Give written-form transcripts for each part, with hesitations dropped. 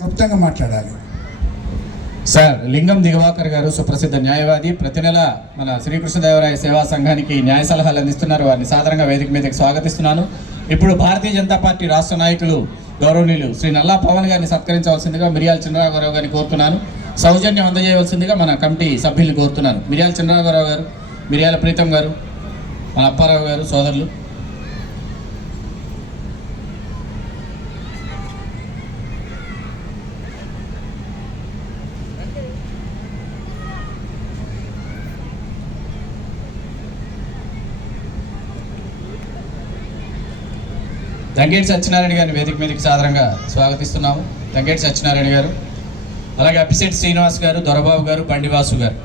క్లుప్తంగా మాట్లాడాలి. సార్ లింగం దిగవాకర్ గారు సుప్రసిద్ధ న్యాయవాది, ప్రతి నెల మన శ్రీకృష్ణదేవరాయ సేవా సంఘానికి న్యాయ సలహాలు అందిస్తున్నారు. వారిని సాధారణంగా వేదిక మీదకి స్వాగతిస్తున్నాను. ఇప్పుడు భారతీయ జనతా పార్టీ రాష్ట్ర నాయకులు గౌరవనీయులు శ్రీ నల్లా పవన్ గారిని సత్కరించవలసిందిగా మిరియాల చంద్రరాఘవరావు గారిని కోరుతున్నాను. సౌజన్యం అందజేయవలసిందిగా మన కమిటీ సభ్యుల్ని కోరుతున్నాను. మిరియాల చంద్రరాఘవరావు గారు, మిరియాల ప్రీతం గారు, మన అప్పారావు గారు సోదరులు. దంగేటి సత్యనారాయణ గారిని వేదిక మీదకి సాధారణంగా స్వాగతిస్తున్నాము. దంగేటి సత్యనారాయణ గారు, అలాగే అప్పిశెట్టి శ్రీనివాస్ గారు, దొరబాబు గారు, బండివాసు గారు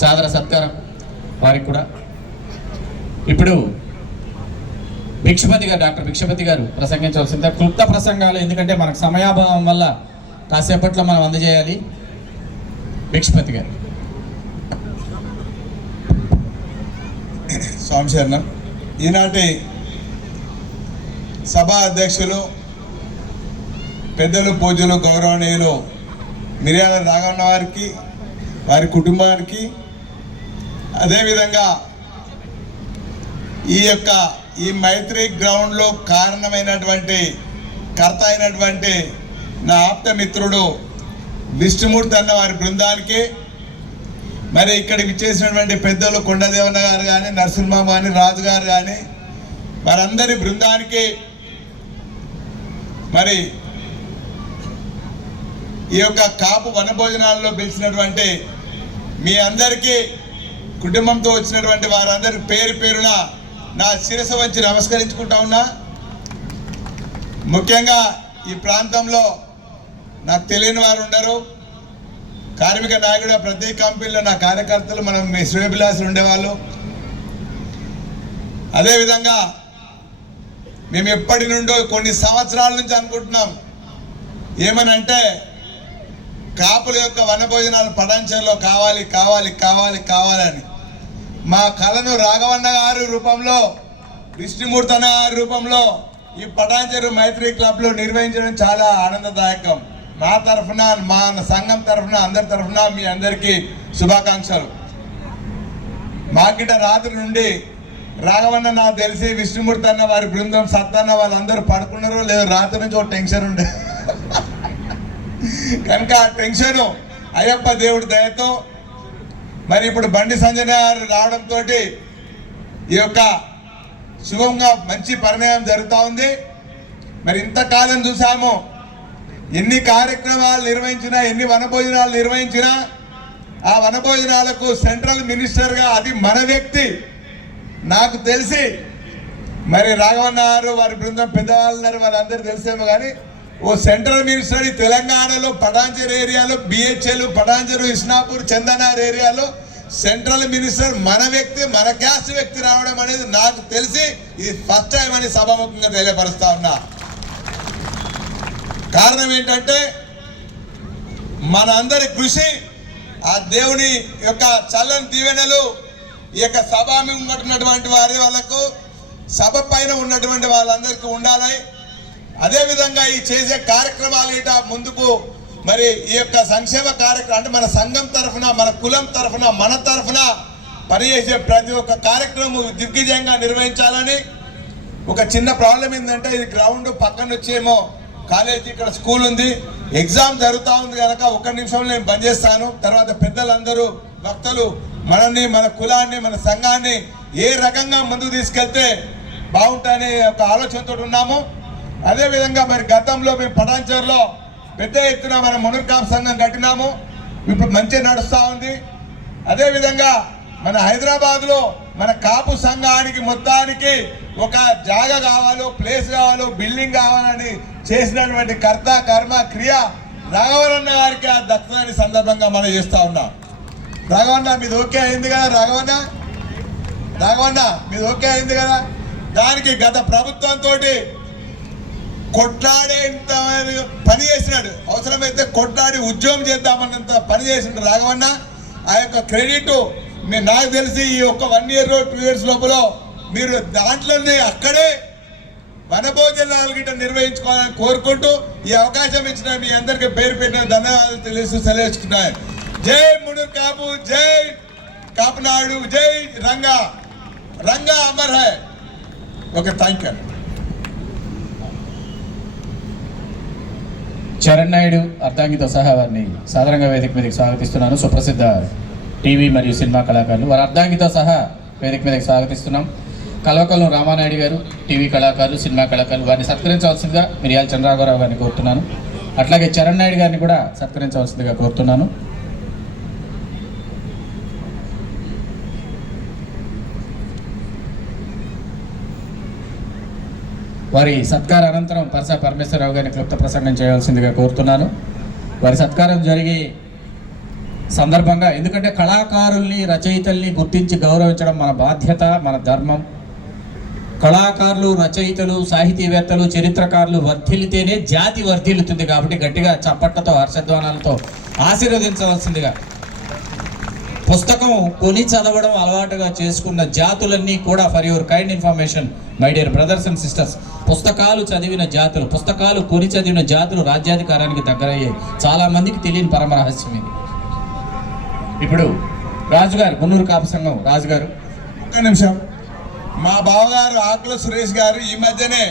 సాదర సత్కారం వారికి కూడా. ఇప్పుడు భిక్షపతి గారు, డాక్టర్ భిక్షపతి గారు ప్రసంగించవలసింది. క్లుప్త ప్రసంగాలు, ఎందుకంటే మనకు సమయాభావం వల్ల కాసేపట్లో మనం అందజేయాలి. భిక్షపతి గారు. స్వామి శరణం. ఈనాటి సభా అధ్యక్షులు పెద్దలు, పూజలు, గౌరవనీయులు మిరియాల రాఘవన్న వారికి, వారి కుటుంబానికి, అదేవిధంగా ఈ మైత్రి గ్రౌండ్లో కారణమైనటువంటి కర్త అయినటువంటి నా ఆప్త మిత్రుడు విష్ణుమూర్తి అన్న వారి బృందానికి, మరి ఇక్కడికి ఇచ్చేసినటువంటి పెద్దలు కొండదేవన్న గారు కానీ, నరసింహ కానీ, రాజు గారు కానీ, వారందరి బృందానికి, మరి ఈ యొక్క కాపు వనభోజనాల్లో పిలిచినటువంటి మీ అందరికీ, కుటుంబంతో వచ్చినటువంటి వారందరి పేరు పేరున నా శిరస్సు వంచి నమస్కరించుకుంటా ఉన్నా. ముఖ్యంగా ఈ ప్రాంతంలో నాకు తెలియని వారు ఉండరు. కార్మిక నాయకుడు ప్రతి కంపెనీలో నా కార్యకర్తలు, మనం మీ శ్రేయభిలాసులు ఉండేవాళ్ళు. అదేవిధంగా మేము ఎప్పటి నుండో కొన్ని సంవత్సరాల నుంచి అనుకుంటున్నాం, ఏమనంటే కాపుల యొక్క వనభోజనాలు పటాన్చెరులో కావాలి కావాలి కావాలి కావాలని మా కళను రాఘవన్న గారి రూపంలో, విష్ణుమూర్తి అన్న గారి రూపంలో ఈ పటాన్చెరు మైత్రి క్లబ్లో నిర్వహించడం చాలా ఆనందదాయకం. నా తరఫున, మా సంఘం తరఫున, అందరి తరఫున మీ అందరికీ శుభాకాంక్షలు. మాకిట రాత్రి నుండి రాఘవన్న నాకు తెలిసి విష్ణుమూర్తి అన్న వారి బృందం, సత్తన్న వాళ్ళందరూ పడుకున్నారో లేదో రాత్రి నుంచి ఒక టెన్షన్ ఉండే. కనుక ఆ టెన్షను అయ్యప్ప దేవుడి దయతో మరి ఇప్పుడు బండి సంజయ్ గారు రావడంతో ఈ యొక్క శుభంగా మంచి పరిణామం జరుగుతూ ఉంది. మరి ఇంతకాలం చూసాము, ఎన్ని కార్యక్రమాలు నిర్వహించినా, ఎన్ని వనభోజనాలు నిర్వహించినా, ఆ వనభోజనాలకు సెంట్రల్ మినిస్టర్గా అది మన వ్యక్తి, నాకు తెలిసి మరి రాఘవన్న గారు వారి బృందం పెద్దవాళ్ళన్నారు, వాళ్ళందరూ తెలిసేమో కానీ ఓ సెంట్రల్ మినిస్టర్ తెలంగాణలో పటాన్చెరు ఏరియాలో, బిహెచ్ఎల్, పటాన్చెరు, ఇస్నాపూర్, చందనార్ ఏరియాలో సెంట్రల్ మినిస్టర్ మన వ్యక్తి, మన క్యాస్ట్ వ్యక్తి రావడం అనేది నాకు తెలిసి ఇది ఫస్ట్ టైం అని సభాముఖంగా తెలియపరుస్తా ఉన్నా. కారణం ఏంటంటే మన అందరి కృషి, ఆ దేవుని యొక్క చల్లని దీవెనలు ఈ యొక్క సభ ఉన్నటువంటి వారి వాళ్ళకు, సభ పైన ఉన్నటువంటి వాళ్ళందరికీ ఉండాలి. అదేవిధంగా ఈ చేసే కార్యక్రమాలు ఇట ముందుకు మరి ఈ యొక్క సంక్షేమ కార్యక్రమం అంటే మన సంఘం తరఫున, మన కులం తరఫున, మన తరఫున పనిచేసే ప్రతి ఒక్క కార్యక్రమం దిగ్విజయంగా నిర్వహించాలని. ఒక చిన్న ప్రాబ్లం ఏంటంటే ఇది గ్రౌండ్ పక్కన వచ్చేమో కాలేజీ, ఇక్కడ స్కూల్ ఉంది, ఎగ్జామ్ జరుగుతూ ఉంది కనుక ఒక్క నిమిషంలో నేను బంద్ చేస్తాను. తర్వాత పెద్దలందరూ, భక్తులు మనల్ని, మన కులాన్ని, మన సంఘాన్ని ఏ రకంగా ముందుకు తీసుకెళ్తే బాగుంటుందనే ఒక ఆలోచనతో ఉన్నాము. అదేవిధంగా మరి గతంలో మేము పటాన్చెరులో పెద్ద ఎత్తున మన మునుర్కాపు సంఘం కట్టినాము, ఇప్పుడు మంచిగా నడుస్తూ ఉంది. అదేవిధంగా మన హైదరాబాద్లో మన కాపు సంఘానికి మొత్తానికి ఒక జాగా కావాలో, ప్లేస్ కావాలో, బిల్డింగ్ కావాలని చేసినటువంటి కర్త, కర్మ, క్రియ రాఘవన్న గారికి ఆ దత్తని సందర్భంగా మనం చేస్తూ ఉన్నాం. రాఘవన్న మీది ఓకే అయింది కదా, రాఘవన్న మీది ఓకే అయింది కదా. దానికి గత ప్రభుత్వంతో కొట్లాడేంత పని చేసినాడు, అవసరమైతే కొట్లాడి ఉద్యోగం చేద్దామన్నంత పని చేసినాడు రాఘవన్న. ఆ యొక్క క్రెడిట్ నాకు తెలిసి ఈ ఒక్క 1 year 2 years లోపల మీరు దాంట్లోనే అక్కడే వనభోజనాలు గిట్ట నిర్వహించుకోవాలని కోరుకుంటూ ఈ అవకాశం ఇచ్చిన మీ అందరికీ పేరు పెట్టిన ధన్యవాదాలు తెలియజేస్తూ సెలవుస్తున్నాయి. జై మునూర్ కాపు, జై కాపునాడు, జై రంగా, రంగా అమర్ హై. Okay, thank you. Charan Naidu అర్ధాంగితో సహా వారిని సాధారణంగా వేదిక మీదకి స్వాగతిస్తున్నాను. సుప్రసిద్ధ టీవీ మరియు సినిమా కళాకారులు వారి అర్ధాంగితో సహా వేదిక మీదకి స్వాగతిస్తున్నాం. కల్వకల్లు రామానాయుడు గారు టీవీ కళాకారులు, సినిమా కళాకారులు, వారిని సత్కరించవలసిందిగా మిరియాల చంద్రరాఘవరావు గారిని కోరుతున్నాను. అట్లాగే చరణ్ నాయుడు గారిని కూడా సత్కరించవలసిందిగా కోరుతున్నాను. వారి సత్కార అనంతరం పరసా పరమేశ్వరరావు గారిని క్లుప్త ప్రసంగం చేయవలసిందిగా కోరుతున్నాను. వారి సత్కారం జరిగే సందర్భంగా, ఎందుకంటే కళాకారుల్ని, రచయితల్ని గుర్తించి గౌరవించడం మన బాధ్యత, మన ధర్మం. కళాకారులు, రచయితలు, సాహితీవేత్తలు, చరిత్రకారులు వర్ధిల్లితేనే జాతి వర్ధిల్లుతుంది. కాబట్టి గట్టిగా చప్పట్లతో, హర్షధ్వానాలతో ఆశీర్వదించవలసిందిగా. పుస్తకం కొని చదవడం అలవాటుగా చేసుకున్న జాతులన్నీ కూడా, for your kind information my dear brothers and sisters, పుస్తకాలు చదివిన జాతులు, పుస్తకాలు కొని చదివిన జాతులు రాజ్యాధికారానికి దగ్గరయ్యాయి. చాలా మందికి తెలియని పరమ రహస్యం ఇది. ఇప్పుడు రాజుగారు, మున్నూరు కాపు సంఘం రాజుగారు. ఒక్క నిమిషం. మా బావగారు ఆకుల సురేష్ గారు ఈ మధ్యనే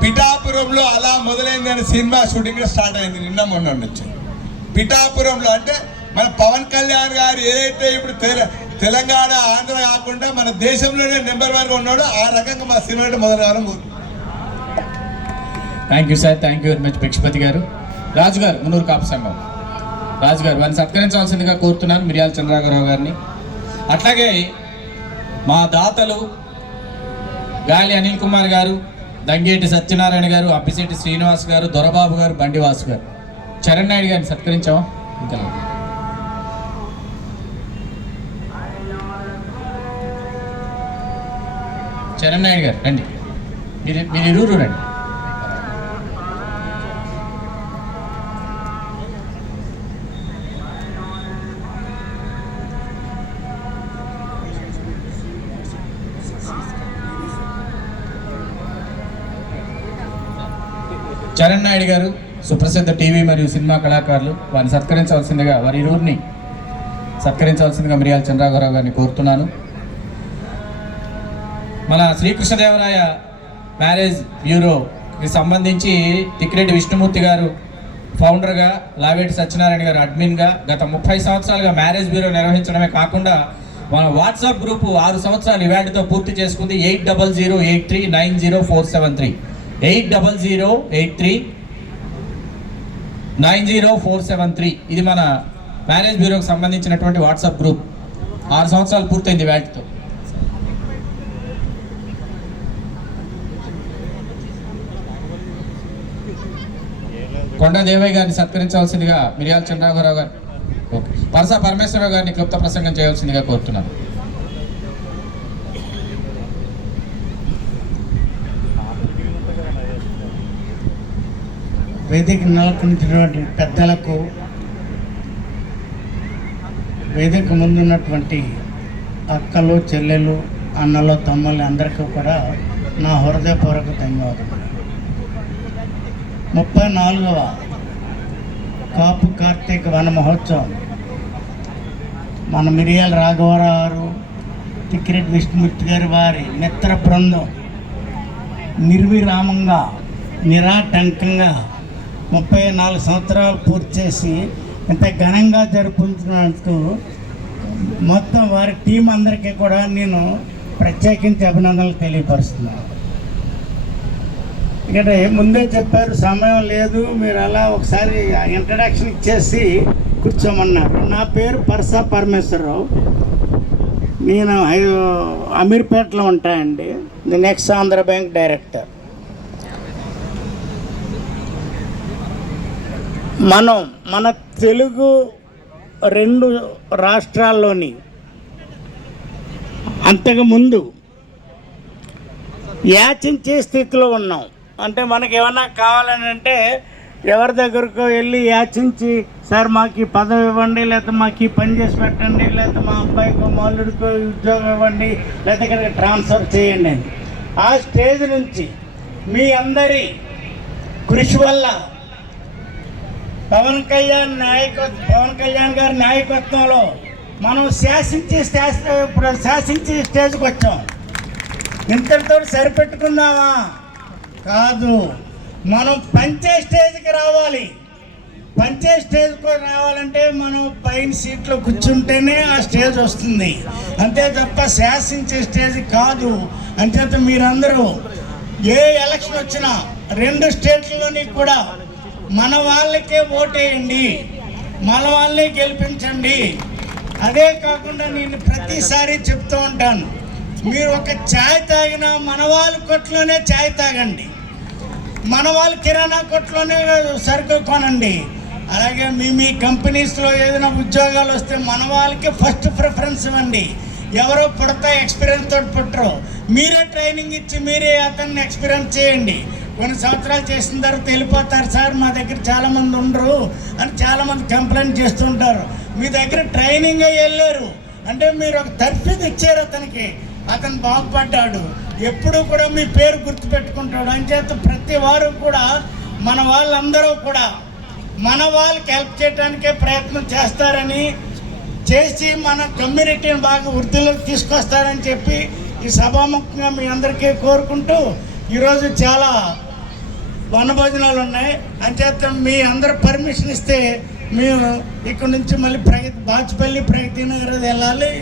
పిఠాపురంలో అలా మొదలైందని సినిమా షూటింగ్ స్టార్ట్ అయింది. నిన్న మొన్న ఉండొచ్చు. పిఠాపురంలో అంటే మన పవన్ కళ్యాణ్ గారు ఏదైతే ఇప్పుడు తెలంగాణ, ఆంధ్ర కాకుండా మన దేశంలోనే నెంబర్ 1గా ఉన్నాడో ఆ రకంగా మా సినిమా మొదలు కావాలని. Thank you sir, thank you very much. Bhikshapathi గారు, రాజుగారు, మున్నూరు కాపు సంఘం రాజుగారు, వారిని సత్కరించవలసిందిగా కోరుతున్నాను, మిరియాల చంద్రరాఘవరావు గారిని. అట్లాగే మా దాతలు గాలి అనిల్ కుమార్ గారు, దంగేటి సత్యనారాయణ గారు, అప్పిశెట్టి శ్రీనివాస్ గారు, దొరబాబు గారు, బండివాసు గారు. చరణ్ నాయుడు గారిని సత్కరించావా? ఇంకా చరణ్ నాయుడు గారు రండి, మీరు ఇరువురు రండి. చరణ్ నాయుడు గారు సుప్రసిద్ధ టీవీ మరియు సినిమా కళాకారులు, వారిని సత్కరించవలసిందిగా, వారి ఇరువురిని సత్కరించవలసిందిగా మిరియాల చంద్రరాఘవరావు గారిని కోరుతున్నాను. మన శ్రీకృష్ణదేవరాయ మ్యారేజ్ బ్యూరోకి సంబంధించి తిక్కిరెడ్డి విష్ణుమూర్తి గారు ఫౌండర్గా, లావేటి సత్యనారాయణ గారు అడ్మిన్గా గత 30 సంవత్సరాలుగా మ్యారేజ్ బ్యూరో నిర్వహించడమే కాకుండా మన వాట్సాప్ గ్రూపు 6 సంవత్సరాలు ఇవాటితో పూర్తి చేసుకుంది. 8008390473 8008390473 ఇది మన మ్యారేజ్ బ్యూరోకి సంబంధించినటువంటి వాట్సాప్ గ్రూప్. 6 సంవత్సరాలు పూర్తయింది వాటితో. కొండ దేవయ్య గారిని సత్కరించవలసిందిగా మిరియాల చంద్రరాఘవరావు గారు, ఓకే, పరసా పరమేశ్వరరావు గారిని క్లుప్త ప్రసంగం చేయవలసిందిగా కోరుతున్నాను. వేదిక నెలకొల్పినటువంటి పెద్దలకు, వేదిక ముందున్నటువంటి అక్కలు, చెల్లెలు, అన్నలు, తమ్ముళ్ళు అందరికీ కూడా నా హృదయపూర్వక ధన్యవాదాలు. 34వ కాపు కార్తీక వన మహోత్సవం మన మిరియాల రాఘవరావు గారు, తిక్కిరెడ్డి విష్ణుమూర్తి గారి వారి మిత్ర బృందం నిర్విరామంగా, నిరాటంకంగా 34 సంవత్సరాలు పూర్తి చేసి ఇంత ఘనంగా జరుపుకుంటున్నందుకు మొత్తం వారి టీం అందరికీ కూడా నేను ప్రత్యేకించి అభినందనలు తెలియపరుస్తున్నాను. ఇక్కడ ముందే చెప్పారు, సమయం లేదు, మీరు అలా ఒకసారి ఇంట్రడక్షన్ ఇచ్చేసి కూర్చోమన్నారు. నా పేరు పరసా పరమేశ్వరరావు. నేను అమీర్పేటలో ఉంటాయండి. Next Andhra bank director. మన తెలుగు 2 రాష్ట్రాల్లోని అంతకుముందు యాచించే స్థితిలో ఉన్నాం. అంటే మనకి ఏమన్నా కావాలని అంటే ఎవరి దగ్గరకు వెళ్ళి యాచించి, సార్ మాకు ఈ పదవి ఇవ్వండి, లేకపోతే మాకు ఈ పని చేసి పెట్టండి, లేకపోతే మా అబ్బాయికో మాల్లుడికో ఉద్యోగం ఇవ్వండి, లేకపోతే ఇక్కడికి ట్రాన్స్ఫర్ చేయండి అని. ఆ స్టేజ్ నుంచి మీ అందరి కృషి వల్ల పవన్ కళ్యాణ్ గారి నాయకత్వంలో మనం శాసించి స్టేజ్కి వచ్చాం. ఇంతటితో సరిపెట్టుకుందామా? కాదు, మనం పంచే స్టేజ్కి రావాలి. పంచే స్టేజ్కి రావాలంటే మనం పైన సీట్లో కూర్చుంటేనే ఆ స్టేజ్ వస్తుంది, అంతే తప్ప శాసించే స్టేజ్ కాదు. అంచేత మీరందరూ ఏ ఎలక్షన్ వచ్చినా 2 స్టేట్లలోని కూడా మన వాళ్ళకే ఓటేయండి, మన వాళ్ళని గెలిపించండి. అదే కాకుండా నేను ప్రతిసారి చెప్తూ ఉంటాను, మీరు ఒక ఛాయ్ తాగినా మన వాళ్ళ కొట్లోనే ఛాయ్ తాగండి, మన వాళ్ళ కిరాణా కొట్లోనే సరుకులు కొనండి. అలాగే మీ కంపెనీస్లో ఏదైనా ఉద్యోగాలు వస్తే మన వాళ్ళకి ఫస్ట్ ప్రిఫరెన్స్ ఇవ్వండి. ఎవరో పుడతా ఎక్స్పీరియన్స్ తోటి పుట్టరు, మీరే ట్రైనింగ్ ఇచ్చి మీరే అతన్ని ఎక్స్పీరియన్స్ చేయండి. కొన్ని సంవత్సరాలు చేసిన తర్వాత వెళ్ళిపోతారు, సార్ మా దగ్గర చాలామంది ఉండరు అని చాలామంది కంప్లైంట్ చేస్తుంటారు. మీ దగ్గర ట్రైనింగ్ వెళ్ళారు అంటే మీరు ఒక తర్ఫీదు ఇచ్చారు అతనికి, అతను బాగుపడ్డాడు. ఎప్పుడూ కూడా మీ పేరు గుర్తుపెట్టుకుంటాడు. అంచేత ప్రతి వారు కూడా మన వాళ్ళందరూ కూడా మన వాళ్ళకి హెల్ప్ చేయడానికే ప్రయత్నం చేస్తారని, చేసి మన కమ్యూనిటీని బాగా వృద్ధిలోకి తీసుకొస్తారని చెప్పి ఈ సభాముఖంగా మీ అందరికీ కోరుకుంటూ, ఈరోజు చాలా వనభోజనాలు ఉన్నాయి. అంచేత మీ అందరు పర్మిషన్ ఇస్తే మేము ఇక్కడ నుంచి మళ్ళీ బాచుపల్లి ప్రగతి నగర్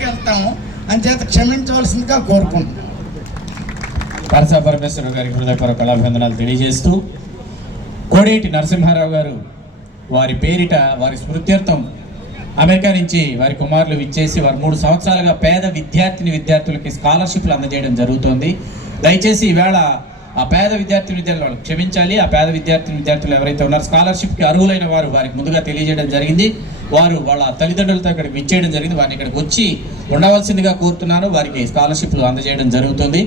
వెళ్తాము. అంచేత క్షమించవలసిందిగా కోరుకుంటున్నాం. పరసా పరమేశ్వర గారికి హృదయపూర్వక అభినందనాలు తెలియజేస్తూ, కోడేటి నరసింహారావు గారు వారి పేరిట వారి స్మృత్యర్థం అమెరికా నుంచి వారి కుమారులు విచ్చేసి వారు 3 సంవత్సరాలుగా పేద విద్యార్థులకి స్కాలర్షిప్లు అందజేయడం జరుగుతోంది. దయచేసి ఈవేళ ఆ పేద విద్యార్థులు క్షమించాలి. ఆ పేద విద్యార్థులు ఎవరైతే ఉన్నారో స్కాలర్షిప్కి అర్హులైన వారికి ముందుగా తెలియజేయడం జరిగింది. వారు వాళ్ళ తల్లిదండ్రులతో ఇక్కడికి విచ్చేయడం జరిగింది. వారిని ఇక్కడికి వచ్చి ఉండవలసిందిగా కోరుతున్నారు. వారికి స్కాలర్షిప్లు అందజేయడం జరుగుతుంది.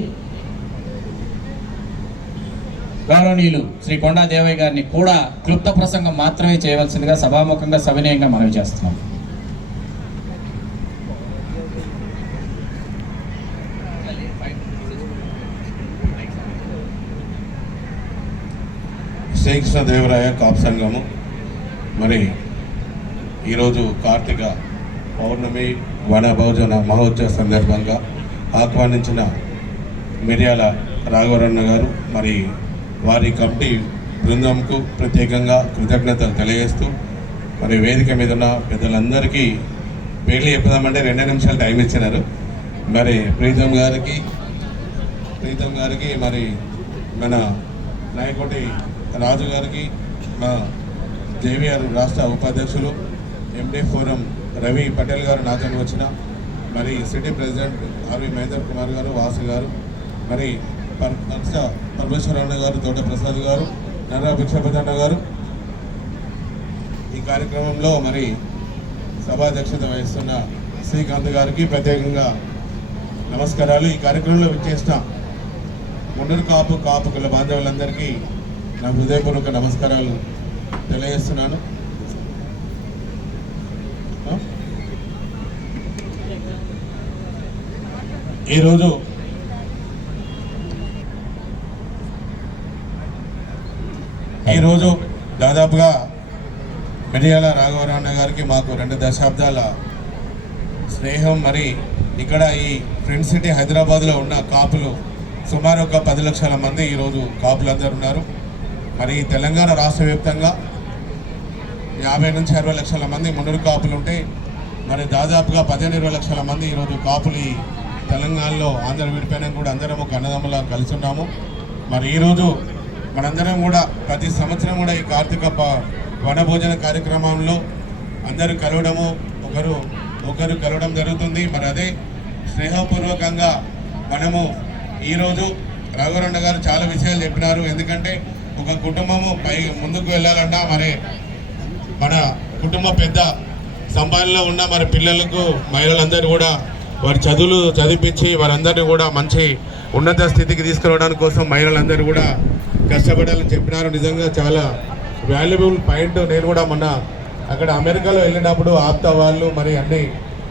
గౌరవనీయులు శ్రీ కొండా దేవయ్య గారిని కూడా క్లుప్త ప్రసంగం మాత్రమే చేయవలసిందిగా సభాముఖంగా సవినయంగా మనవి చేస్తున్నాం. శ్రీకృష్ణదేవరాయ కాపు సంఘము మరి ఈరోజు కార్తీక పౌర్ణమి వనభోజన మహోత్సవ సందర్భంగా ఆహ్వానించిన మిర్యాల రాఘవరన్న గారు మరి వారి కమిటీ బృందంకు ప్రత్యేకంగా కృతజ్ఞతలు తెలియజేస్తూ, మరి వేదిక మీద ఉన్న పెద్దలందరికీ పేర్లు చెప్పుదామంటే 2 నిమిషాలు టైం ఇచ్చినారు. మరి ప్రీతం గారికి మరి మన నాయకోటి రాజు గారికి, మా జేవీఆర్ రాష్ట్ర ఉపాధ్యక్షులు ఎండి ఫోరం రవి పటేల్ గారు నాతో వచ్చిన, మరి city president R V Mahender Kumar garu, Vasu గారు, మరి పరమేశ్వరరావు గారు, తోట ప్రసాద్ గారు, నర్రా భిక్షపతన్న గారు, ఈ కార్యక్రమంలో మరి సభాధ్యక్షత వహిస్తున్న శ్రీకాంత్ గారికి ప్రత్యేకంగా నమస్కారాలు. ఈ కార్యక్రమంలో విచ్చేసిన మున్నూరు కాపు కుల బాంధవులందరికీ నా హృదయపూర్వక నమస్కారాలు తెలియజేస్తున్నాను. ఈరోజు దాదాపుగా మిర్యాల రాఘవరన్న గారికి మాకు 2 దశాబ్దాల స్నేహం. మరి ఇక్కడ ఈ ఫ్రెండ్ సిటీ హైదరాబాద్లో ఉన్న కాపులు సుమారు ఒక 10 లక్షల మంది ఈరోజు కాపులందరూ ఉన్నారు. మరి తెలంగాణ రాష్ట్ర వ్యాప్తంగా 50 నుంచి 60 లక్షల మంది మున్నూరు కాపులు ఉంటే, మరి దాదాపుగా 15-20 లక్షల మంది ఈరోజు కాపులు ఈ తెలంగాణలో ఆంధ్ర విడిపోయినా కూడా అందరం ఒక అన్నదమ్ములా కలిసి ఉన్నాము. మరి ఈరోజు మనందరం కూడా ప్రతి సంవత్సరం కూడా ఈ కార్తీక వనభోజన కార్యక్రమంలో అందరూ కలవడము, ఒకరు కలవడం జరుగుతుంది. మరి అదే స్నేహపూర్వకంగా మనము ఈరోజు రాఘవరన్న గారు చాలా విషయాలు చెప్పినారు. ఎందుకంటే ఒక కుటుంబము ముందుకు వెళ్ళాలన్నా మరి మన కుటుంబ పెద్ద సంపాదనలో ఉన్న మరి పిల్లలకు మహిళలందరూ కూడా వారి చదువులు చదివించి వారందరినీ కూడా మంచి ఉన్నత స్థితికి తీసుకురావడానికి కోసం మహిళలందరూ కూడా కష్టపడాలని చెప్పినారు. నిజంగా చాలా వాల్యుబుల్ పాయింట్. నేను కూడా మొన్న అక్కడ అమెరికాలో వెళ్ళినప్పుడు ఆప్తా వాళ్ళు మరి అన్ని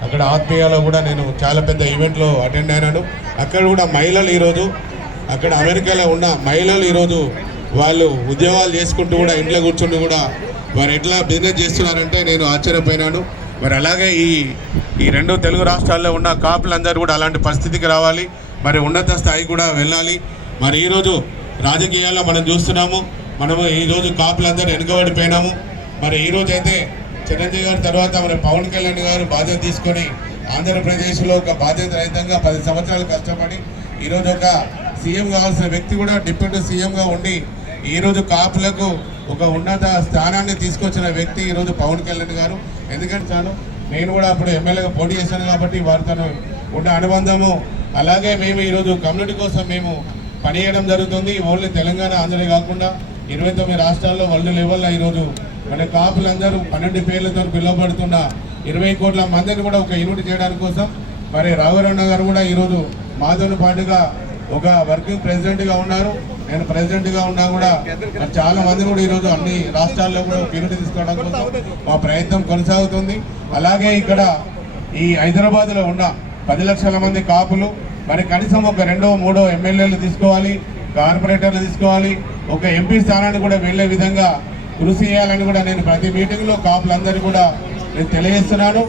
అక్కడ ఆత్మీయాలో కూడా నేను చాలా పెద్ద ఈవెంట్లో అటెండ్ అయినాను. అక్కడ కూడా మహిళలు ఈరోజు అక్కడ అమెరికాలో ఉన్న మహిళలు ఈరోజు వాళ్ళు ఉద్యోగాలు చేసుకుంటూ కూడా ఇంట్లో కూర్చుంటూ కూడా వారు ఎట్లా బిజినెస్ చేస్తున్నారంటే నేను ఆశ్చర్యపోయినాను. మరి అలాగే ఈ రెండు తెలుగు రాష్ట్రాల్లో ఉన్న కాపులందరూ కూడా అలాంటి పరిస్థితికి రావాలి, మరి ఉన్నత స్థాయి కూడా వెళ్ళాలి. మరి ఈరోజు రాజకీయాల్లో మనం చూస్తున్నాము, మనము ఈరోజు కాపులందరూ వెనుకబడిపోయినాము. మరి ఈరోజు అయితే చిరంజీవి గారి తర్వాత మరి పవన్ కళ్యాణ్ గారు బాధ్యత తీసుకొని ఆంధ్రప్రదేశ్లో ఒక బాధ్యత రహితంగా 10 సంవత్సరాలు కష్టపడి ఈరోజు ఒక సీఎం కావాల్సిన వ్యక్తి కూడా డిప్యూటీ సీఎంగా ఉండి ఈరోజు కాపులకు ఒక ఉన్నత స్థానాన్ని తీసుకొచ్చిన వ్యక్తి ఈరోజు పవన్ కళ్యాణ్ గారు. ఎందుకంటే నేను కూడా అప్పుడు ఎమ్మెల్యేగా పోటీ చేశాను కాబట్టి వారితో ఉన్న అనుబంధము, అలాగే మేము ఈరోజు కమ్యూనిటీ కోసం మేము పనిచేయడం జరుగుతుంది. ఓన్లీ తెలంగాణ ఆంధ్రే కాకుండా 29 రాష్ట్రాల్లో వరల్డ్ లెవెల్లో ఈరోజు మన కాపులందరూ 12 పేర్లతో పిలువబడుతున్న 20 కోట్ల మందిని కూడా ఒక యూనిట్ చేయడానికి కోసం మరి రాఘవరమణ గారు కూడా ఈరోజు మాతో పాటుగా ఒక వర్కింగ్ ప్రెసిడెంట్గా ఉన్నారు. నేను ప్రెసిడెంట్గా ఉన్నా కూడా చాలా మంది కూడా ఈరోజు అన్ని రాష్ట్రాల్లో కూడా ఒక యూనిట్ తీసుకోవడం కోసం మా ప్రయత్నం కొనసాగుతుంది. అలాగే ఇక్కడ ఈ హైదరాబాద్లో ఉన్న 10 లక్షల మంది కాపులు మరి కనీసం ఒక 2-3 ఎమ్మెల్యేలు తీసుకోవాలి, కార్పొరేటర్లు తీసుకోవాలి, ఒక ఎంపీ స్థానాన్ని కూడా వెళ్ళే విధంగా కృషి చేయాలని కూడా నేను ప్రతి మీటింగ్లో కాపులందరూ కూడా నేను తెలియజేస్తున్నాను.